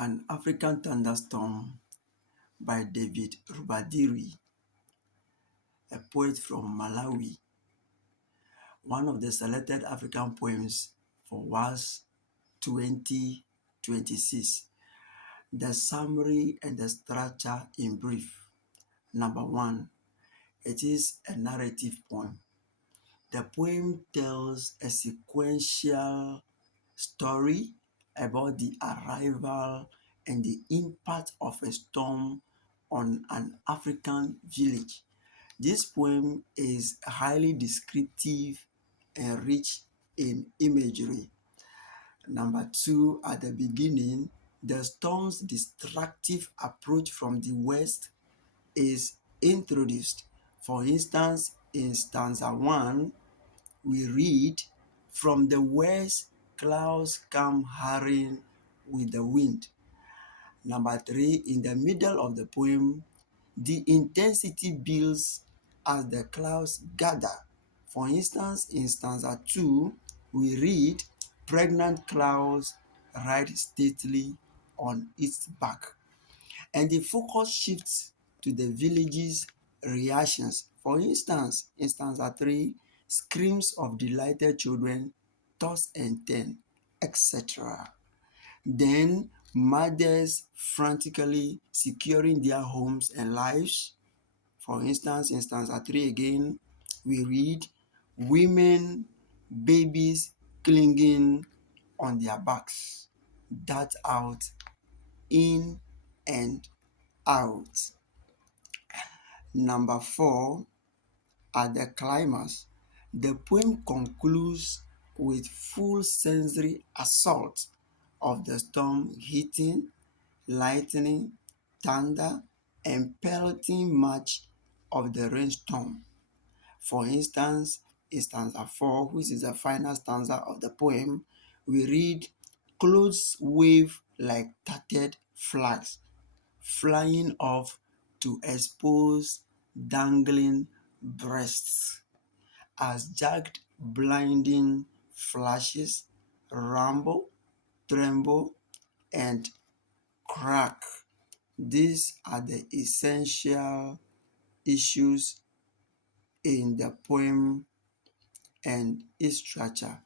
An African Thunderstorm by David Rubadiri, a poet from Malawi, one of the selected African poems for WASSCE 2026. The summary and the structure in brief. Number 1, it is a narrative poem. The poem tells a sequential story about the arrival and the impact of a storm on an African village. This poem is highly descriptive and rich in imagery. Number 2, at the beginning, the storm's destructive approach from the west is introduced. For instance, in stanza 1, we read, "From the west, clouds come hurrying with the wind." Number 3, in the middle of the poem, the intensity builds as the clouds gather. For instance, in stanza 2, we read, "Pregnant clouds ride stately on its back." And the focus shifts to the village's reactions. For instance, in stanza 3, screams of delighted children toss and turn, etc. Then mothers frantically securing their homes and lives. For instance, in stanza 3 again, we read, "Women, babies clinging on their backs, dart out, in and out." Number 4, at the climax, the poem concludes with full sensory assault of the storm hitting, lightning, thunder, and pelting much of the rainstorm. For instance, in stanza 4, which is the final stanza of the poem, we read, "Clothes wave like tattered flags, flying off to expose dangling breasts, as jagged blinding flashes rumble, tremble, and crack." These are the essential issues in the poem and its structure.